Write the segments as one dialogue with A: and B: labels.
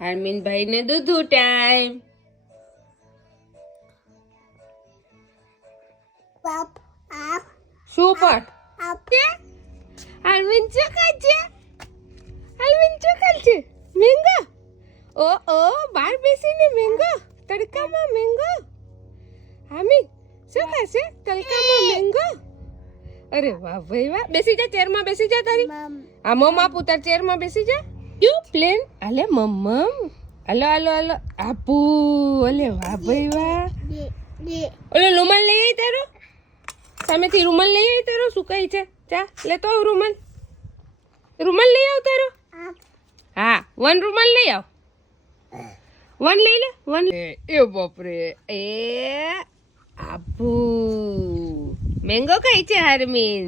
A: હાર્મિનભાઈ ને દૂધુ ટાઈમ શું પણ હાર્મિન શું ખાય છે હાર્મિન શું ખાય છે મેંગો ઓ ઓ બહાર બેસીને મેંગો તડકામાં મેંગો હાર્મિન શું ખાશે તડકામાં મેંગો અરે વાહ ભાઈ વાહ બેસી જા ચેરમાં બેસી જા તારી આ મમ આપું તાર ચેરમાં બેસી જા યુ પ્લેન અલે મમ્મ હલો હલો હલો આપુ અલે વાહ ભાઈ વાહ. ઓલો રૂમાલ લઈ આવી તારો. સામેથી રૂમાલ લઈ આવી તારો. કહે છે? ચા લેતો આવ રૂમાલ. રૂમાલ લઈ આવ તારો. હા, વન રૂમાલ લઈ આવ. વન લઈ લે, વન. એ બાપરે, એ, આપુ. મેંગો ખાય છે Harmeen.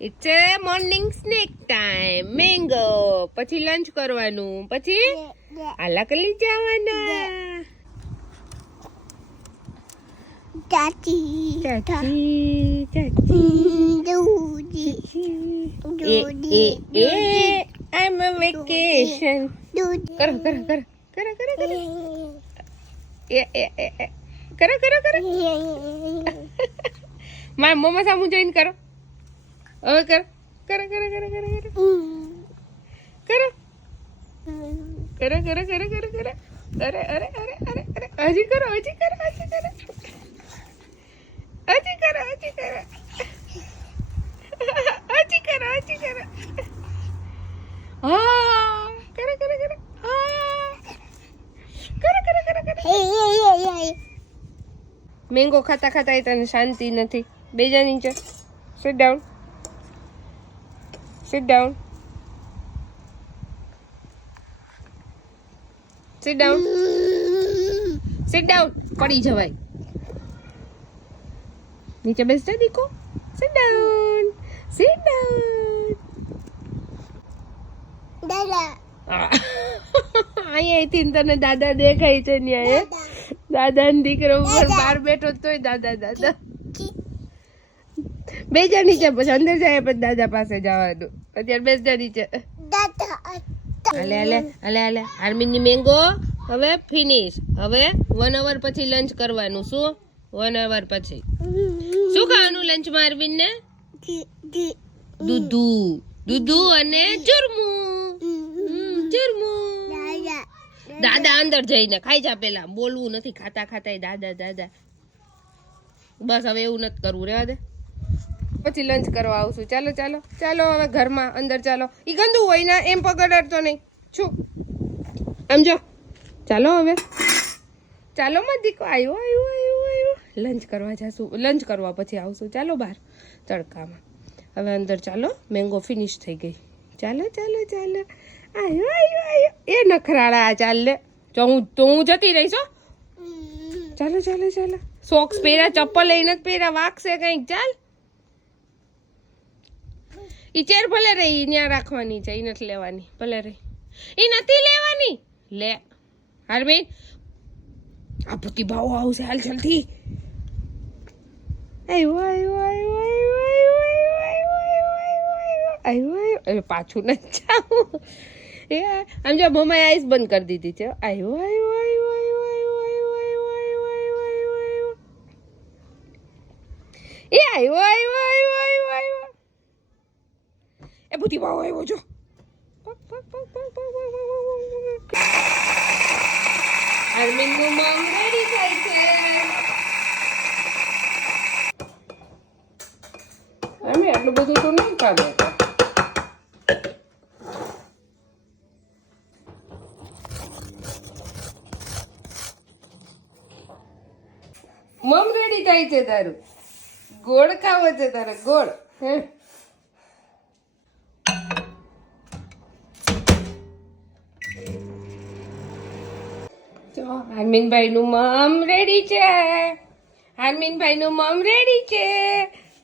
A: It's a morning snack time mango પછી લંચ કરવાનું. પછી આલા કલી જવાના.
B: ચાચી.
A: ચાચી ચાચી. એ એ આઈ એમ વેકેશન કરો કરો કરો. કરો કરો કરો. એ એ એ. કરો કરો કરો. મારા મમ્મા સામુ જોઈને કરો. હવે કરો કરો કરો કરો કરો કરો કરો કરો કરો કરો કરો કરો અરે અરે અરે અરે અરે હજી કરો હજી કરો હજી કરો હજી કરો હજી કરો હજી કરો હજી કરો હા કરો કરો કરો હા કરો કરો કરો કરો મેંગો ખાતા ખાતા ય તને શાંતિ નથી બે જા નીચે sit down sit down. Sit down. Sit down. પડી જવાય નીચે બેસજે દીકો Sit down. Sit down.
B: દાદા
A: અહીંયાથી તને દાદા દેખાય છે ન્યાય દાદા ને દીકરો ઉપર બહાર બેઠો તોય દાદા દાદા બે જા નીચે પછી અંદર જાય પછી દાદા પાસે જવાનું અત્યારે બેસ જા નીચે અલે અલે અલે અલે આર્મીની મેંગો હવે ફિનિશ હવે વન અવર પછી લંચ કરવાનું શું? વન અવર પછી. શું ખાવાનું લંચમાં આર્મીન ને દૂધુ. દૂધુ અને ચુરમુ. ચુરમુ.
B: દાદા
A: દાદા. અંદર જઈને ખાઈ જા પેલા. બોલવું નથી ખાતા ખાતા દાદા દાદા. બસ હવે એવું નથી કરવું રેવા દે. પછી લંચ કરવા આવશું. ચાલો ચાલો. ચાલો હવે ઘરમાં, અંદર ચાલો. એ ગંદુ હોય ને, એમ પકડાડતો નહીં. છું. આમ જો. ચાલો હવે. ચાલો માં દીકો આવ્યો આવ્યો આવ્યો આવ્યો લંચ કરવા જશું. લંચ કરવા પછી આવશું. ચાલો બહાર, તડકામાં. હવે અંદર ચાલો મેંગો ફિનિશ થઈ ગઈ. ચાલો ચાલો ચાલો. આવ્યો આવ્યો આવ્યો એ નખરાળા ચાલ. જો હું, તો હું જતી રહીશ ચાલો ચાલો ચાલો. સોક્સ પહેર્યા, ચપ્પલ લઈને જ પહેર્યા. વાગશે કંઈક. ચાલ. ઈ ચેર ભલે રહી ત્યાં રાખવાની છે એ નથી લેવાની ભલે રહી એ નથી લેવાની લે હારમીન આ ભૂતી આવશે હાલ જલ્દી પાછું નથી જાઉં એ આમ જો મમ્માએ આઈસ બંધ કરી દીધી છે આયો આવ્યો એ આવ્યો આવ્યો એ ભૂતી વાવ આવ્યો જો. અરવિંદનું મમ રેડી થાય છે. અમે એટલું બધું તો નહીં કાઢે મમ રેડી થાય છે તારું. ગોળ ખાવો છે તારે ગોળ. હે? જો હાર્મિનભાઈ મમ રેડી છે. હાર્મિનભાઈ નું મમ રેડી છે.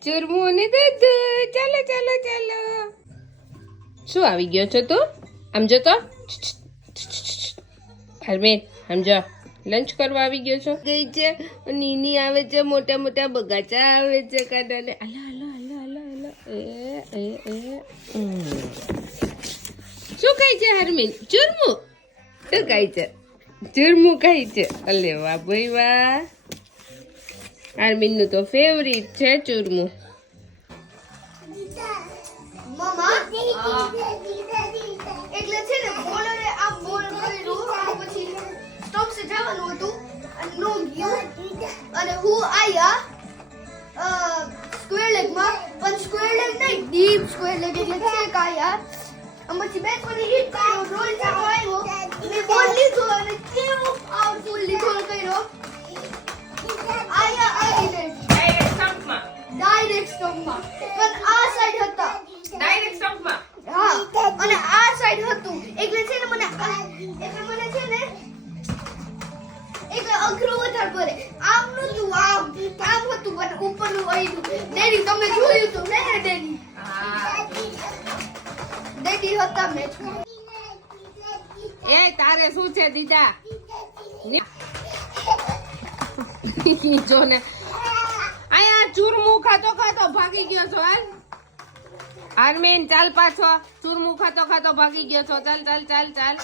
A: ચૂરમું ને દૂધ. ચાલો ચાલો ચાલો. શું આવી ગયો છો તું? આમ જો તો. હાર્મિન સમજો લંચ કરવા આવી ગયો છો? ગઈ છે. નીની આવે છે, મોટા મોટા બગાચા આવે છે કાઢાને અલા અલા અલા અલા એ એ એ શું કહે છે હરમીન? ચૂરમું. શું કહે છે? ચૂરમું કઈ છે? અલે વાહ ભાઈ વાહ. આરમીનનું તો ફેવરિટ છે ચૂરમું.
C: એટલે અને હું આયા સ્ક્વેર લેગમાં પણ અને પછી બેટ મને હિટ કર્યો રોલ થતો આવ્યો. મેં બોલ લીધો અને કેવો પાવરફુલ લીધો કર્યો. આયા આવીને ડાયરેક્ટ સ્ટોપમાં પણ આ સાઈડ હતા.
A: ડાયરેક્ટ સ્ટોપમાં
C: હા અને આ સાઈડ હતું. એટલે છે ને મને એટલે મને છે ને એટલે અઘરું વધારે પડે. આમ નતું આમ આમ હતું પણ ઉપરનું વળ્યું ડેડી તમે જોયું
A: તારે શું છે દીદા? જો ને. અહીંયા ચૂરમું ખાતો ખાતો ભાગી ગયો છો હાલ. આર્મીન ચાલ પાછો. ચૂરમું ખાતો ખાતો ભાગી ગયો છો. ચાલ ચાલ ચાલ ચાલ.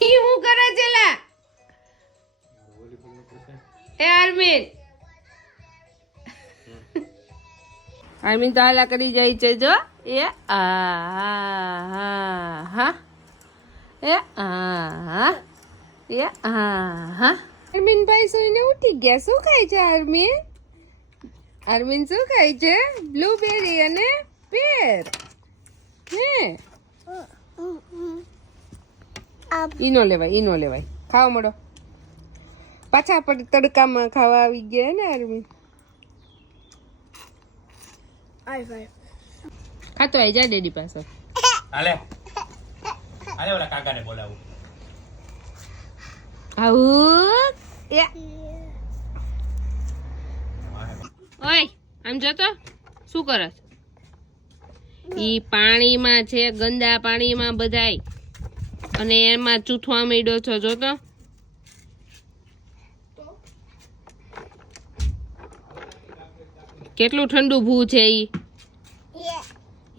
A: ઈ હું કરે છે લા? એ આરમીન આરમીન તો હાલા કરી જાય છે જો. એ આ હા. એ આ એ આ અરમીન ભાઈ સુઈને ઉઠી ગયા. શું ખાય છે અરમીન? અરમીન શું ખાય છે? બ્લુબેરી અને પેર હે? ઈનો લેવાય ઈનો લેવાય. ખાવા મળો. પાછા પર તડકામાં ખાવા આવી ગયા ને અરમીન?
C: આઈ ભાઈ.
A: ખાતો આવી જા ડેડી પાસે.
D: હાલે. હાલે ઓલા કાકાને બોલાવું.
A: આવું. એ. ઓય આમ જોતો શું કરસ ઈ પાણીમાં છે ગંદા પાણીમાં બધાય. અને એમાં ચૂથવા માંડ્યો છો જોતો કેટલું ઠંડુ ભૂ છે ઈ?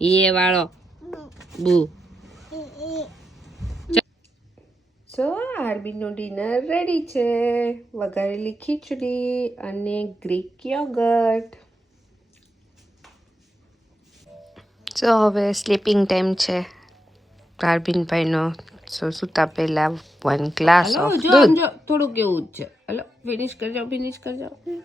A: એ વાળો. બુ. સો આરબીનું ડિનર રેડી છે. વઘારેલી ખીચડી અને ગ્રીક યોગર્ટ. સો હવે સ્લીપિંગ ટાઈમ છે. આરબીનભાઈનો સો સુતા પહેલા વન ગ્લાસ ઓફ દૂધ. થોડુંક એવું જ છે. હલો ફિનિશ કરજો ફિનિશ કરજો. ફિનિશ